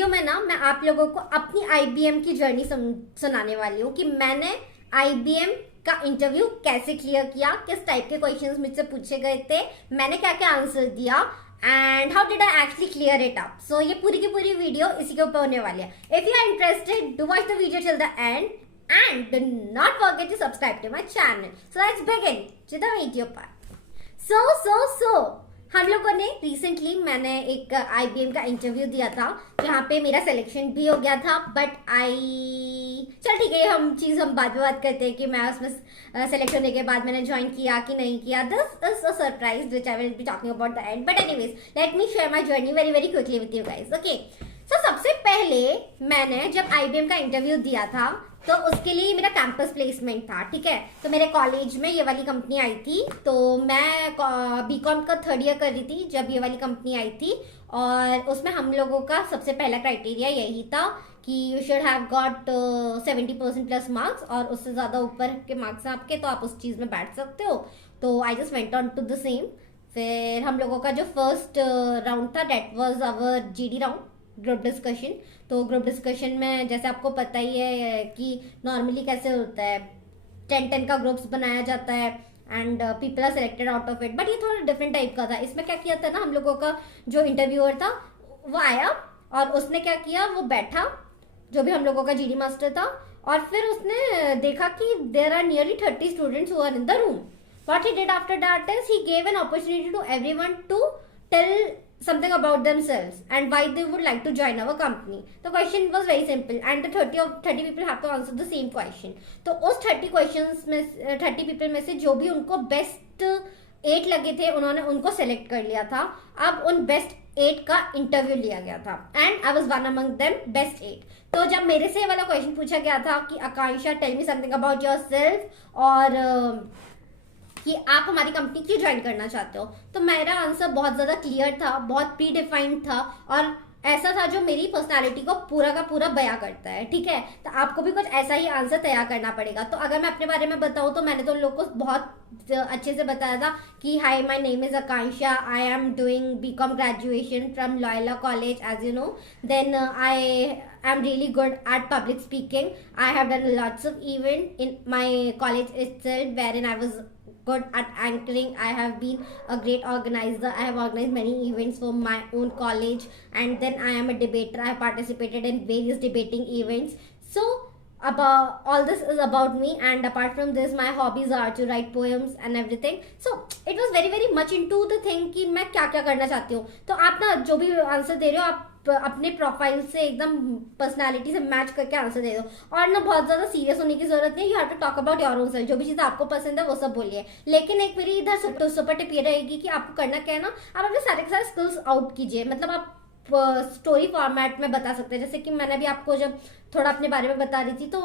Video में ना मैं आप लोगों को अपनी आईबीएम की जर्नी सुनाने वाली हूँ कि मैंने आईबीएम का इंटरव्यू कैसे क्लियर किया, किस टाइप के क्वेश्चंस मुझसे पूछे गए थे, मैंने क्या क्या आंसर दिया and how did I actually clear it up. So ये पूरी की पूरी वीडियो इसी के ऊपर होने वाली है। If you are interested do watch the video till the end and do not forget to subscribe to my channel. So let's begin to the video part. So हम लोगों ने रिसेंटली मैंने एक आईबीएम का इंटरव्यू दिया था जहाँ पे मेरा सिलेक्शन भी हो गया था, बट चल ठीक है, हम बाद में बात करते हैं कि मैं उसमें सेलेक्ट होने के बाद मैंने ज्वाइन किया कि नहीं किया। This is a surprise which I will be talking about the end, but anyways let me share my journey very very quickly with you guys. Okay, so सबसे पहले मैंने जब आईबीएम का इंटरव्यू दिया था तो उसके लिए मेरा कैंपस प्लेसमेंट था, ठीक है। तो मेरे कॉलेज में ये वाली कंपनी आई थी, तो मैं बीकॉम का थर्ड ईयर कर रही थी जब ये वाली कंपनी आई थी, और उसमें हम लोगों का सबसे पहला क्राइटेरिया यही था कि you should have got 70% plus marks, और उससे ज़्यादा ऊपर के मार्क्स हैं आपके तो आप उस चीज़ में बैठ सकते हो। तो I just went on to the same. फिर हम लोगों का जो फर्स्ट राउंड था that was our GD round, group discussion. तो ग्रुप डिस्कशन में जैसे आपको पता ही है कि नॉर्मली कैसे होता है, 10 का ग्रुप्स बनाया जाता है and people are selected out of it, but ये थोड़ा डिफरेंट टाइप का था। इसमें क्या किया था ना, हम लोगों का जो इंटरव्यूअर था वो आया और उसने क्या किया, वो बैठा जो भी हम लोगों का जीडी मास्टर था, और फिर उसने देखा कि there are nearly 30 students who are in the room. What he did after that is he gave an opportunity to everyone to tell something about themselves and why they would like to join our company. The question was very simple and the 30 people have to answer the same question. तो उस 30 questions में 30 people में से जो भी उनको best 8 लगे थे उन्होंने उनको सेलेक्ट कर लिया था। अब उन बेस्ट 8 का इंटरव्यू लिया गया था and I was one among them best 8। तो जब मेरे से वाला क्वेश्चन पूछा गया था कि Akanksha tell me something about yourself और कि आप हमारी कंपनी क्यों ज्वाइन करना चाहते हो, तो मेरा आंसर बहुत ज्यादा क्लियर था, बहुत प्री डिफाइंड था और ऐसा था जो मेरी पर्सनालिटी को पूरा का पूरा बयां करता है, ठीक है। तो आपको भी कुछ ऐसा ही आंसर तैयार करना पड़ेगा। तो अगर मैं अपने बारे में बताऊं तो मैंने तो लोग को बहुत अच्छे से बताया था कि hi my name is Akanksha, I am doing BCom graduation from Loyola college as you know, then I am really good at public speaking. I have done lots of events in my college itself wherein I was good at anchoring. I have been a great organizer. I have organized many events for my own college, and then I am a debater. I have participated in various debating events. So about all this is about me, and apart from this my hobbies are to write poems and everything. So it was very very much into the thing कि मैं क्या क्या करना चाहती हूँ। तो आप ना जो भी आंसर दे रहे हो आप अपने प्रोफाइल से एकदम पर्सनालिटी से मैच करके आंसर दे दो, और ना बहुत ज्यादा सीरियस होने की जरूरत नहीं है। You have to talk about your own self, जो भी चीज आपको पसंद है वो सब बोलिए। लेकिन एक मेरी इधर सुपर टिप ये रहेगी कि आपको करना क्या है ना, आप अपने सारे के सारे स्किल्स आउट कीजिए। मतलब आप स्टोरी फॉर्मेट में बता सकते हैं, जैसे कि मैंने भी आपको जब थोड़ा अपने बारे में बता रही थी तो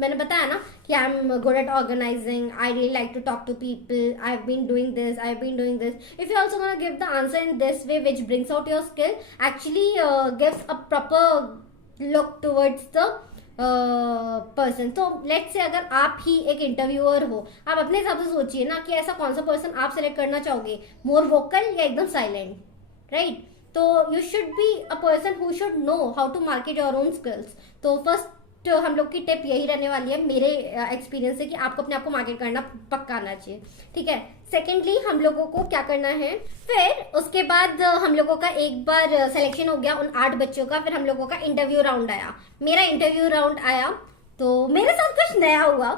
मैंने बताया ना कि I am good at organising, I really like to talk to people, I have been doing this, I have been doing this. If you also gonna give the answer in this way which brings out your skill, actually gives a proper look towards the person. तो let's say अगर आप ही एक interviewer हो, आप अपने हिसाब से सोचिए ना कि ऐसा कौन सा पर्सन आप सेलेक्ट करना चाहोगे, मोर वोकल या एकदम साइलेंट, राइट। तो you should be a person who should know how to market your own skills. तो फर्स्ट हम लोग की टिप यही रहने वाली है मेरे एक्सपीरियंस से कि आपको अपने आप को मार्केट करना पक्का आना चाहिए, ठीक है। सेकेंडली हम लोगों को क्या करना है, फिर उसके बाद हम लोगों का एक बार सिलेक्शन हो गया उन 8 बच्चों का, फिर हम लोगों का इंटरव्यू राउंड आया। मेरा इंटरव्यू राउंड आया तो मेरे साथ कुछ नया हुआ।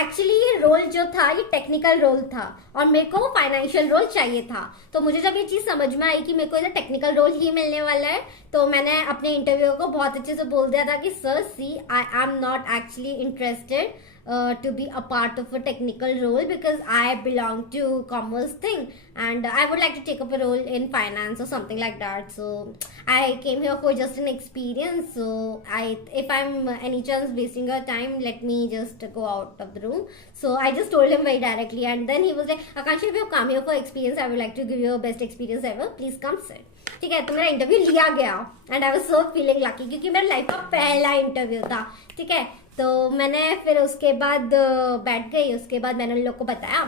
एक्चुअली ये रोल जो था ये टेक्निकल रोल था और मेरे को फाइनेंशियल रोल चाहिए था। तो मुझे जब ये चीज समझ में आई कि मेरे को इधर टेक्निकल रोल ही मिलने वाला है, तो मैंने अपने इंटरव्यू को बहुत अच्छे से बोल दिया था कि sir see I am not actually interested to be a part of a technical role because I belong to commerce thing and I would like to take up a role in finance or something like that. So I came here for just an experience. So if I'm any chance wasting your time, let me just go out of the room. So I just told him very directly, and then he was like, Akansha, if you come here for experience, I would like to give you a best experience ever. Please come sit. ठीक है। तो मेरा interview लिया गया and I was so feeling lucky क्योंकि मेरा life का पहला इंटरव्यू था, ठीक है। तो मैंने फिर उसके बाद बैठ गई, उसके बाद मैंने उन लोग को बताया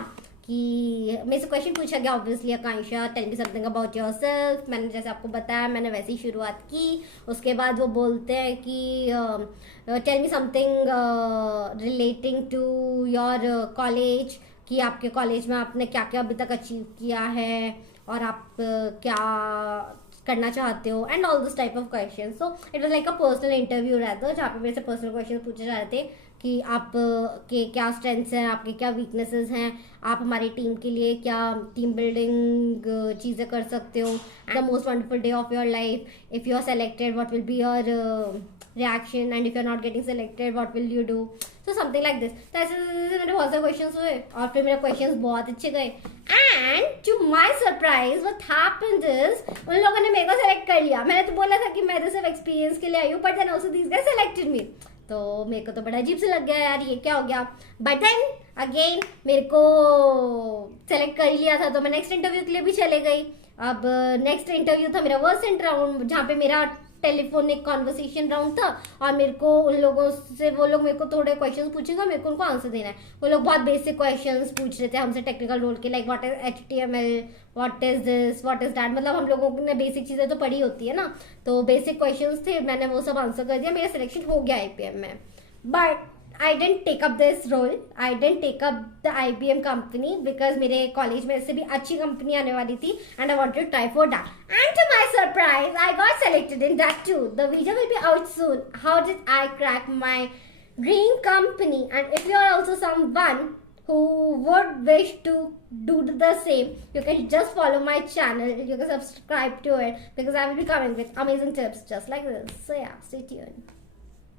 कि कि मेरे से क्वेश्चन पूछा गया obviously, Akanksha tell me something about yourself. मैंने जैसे आपको बताया मैंने वैसे ही शुरुआत की। उसके बाद वो बोलते हैं कि tell me something relating to your college, कि आपके कॉलेज में आपने क्या क्या अभी तक अचीव किया है और आप क्या करना चाहते हो and all this type of question. So it was like a personal interview रहता है जहाँ पे मेरे से पर्सनल क्वेश्चन पूछे जा रहे थे कि आप के क्या स्ट्रेंथ्स हैं, आपके क्या वीकनेसेस हैं, आप हमारी टीम के लिए क्या टीम बिल्डिंग चीज़ें कर सकते हो, the most wonderful day of your life, if you are selected what will be your reaction and if you are not getting selected what will you do, so something like this. तो ऐसे मेरे बहुत सारे question हुए और फिर मेरे question बहुत अच्छे गए and to my surprise what happened is उन लोगों ने मेरे को सेलेक्ट कर लिया। मैंने तो बोला था कि मैं तो सिर्फ एक्सपीरियंस के लिए आई हूँ, but then also these guys selected me. तो मेरे को तो बड़ा अजीब से लग गया यार, ये क्या हो गया। बट देन अगेन मेरे को सेलेक्ट कर ही लिया था तो मैं नेक्स्ट इंटरव्यू के लिए भी चले गई। अब नेक्स्ट इंटरव्यू था मेरा वर्सेंट राउंड, जहाँ पे मेरा टेलीफोनिक कॉन्वर्सेशन राउंड था और मेरे को उन लोगों से, वो लोग मेरे को थोड़े क्वेश्चंस पूछेगा, मेरे को उनको आंसर देना है। वो लोग बहुत बेसिक क्वेश्चंस पूछ रहे थे हमसे टेक्निकल रोल के, like what is HTML, what is this, what is that. मतलब हम लोगों ने बेसिक चीज़ें तो पढ़ी होती है ना, तो बेसिक क्वेश्चंस थे, मैंने वो सब आंसर कर दिया, मेरा सिलेक्शन हो गया IBM में। But I didn't take up this role. I didn't take up the IBM company because मेरे कॉलेज में इससे भी अच्छी कंपनी आने वाली थी and I wanted to try for that. And to my surprise, I got selected in that too. The video will be out soon. How did I crack my dream company? And if you are also someone who would wish to do the same, you can just follow my channel. You can subscribe to it because I will be coming with amazing tips just like this. So yeah, stay tuned.